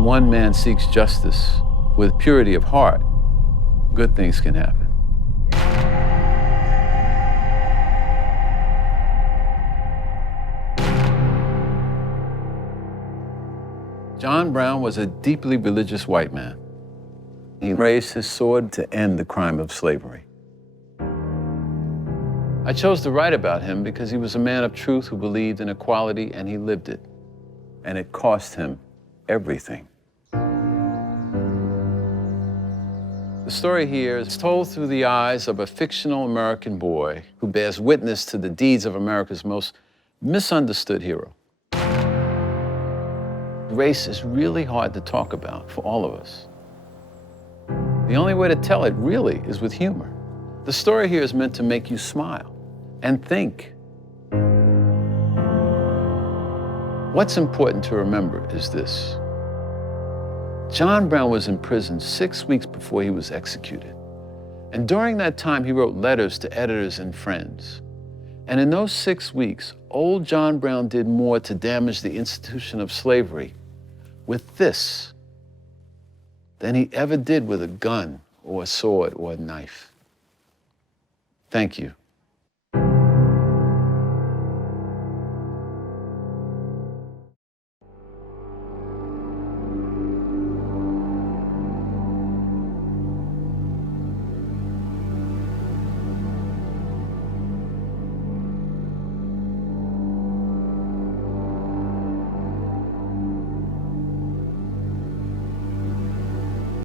when one man seeks justice with purity of heart, good things can happen. John Brown was a deeply religious white man. He raised his sword to end the crime of slavery. I chose to write about him because he was a man of truth who believed in equality, and he lived it. And it cost him everything. The story here is told through the eyes of a fictional American boy who bears witness to the deeds of America's most misunderstood hero. Race is really hard to talk about for all of us. The only way to tell it really is with humor. The story here is meant to make you smile and think. What's important to remember is this. John Brown was in prison 6 weeks before he was executed. And during that time, he wrote letters to editors and friends. And in those 6 weeks, old John Brown did more to damage the institution of slavery with this than he ever did with a gun or a sword or a knife. Thank you.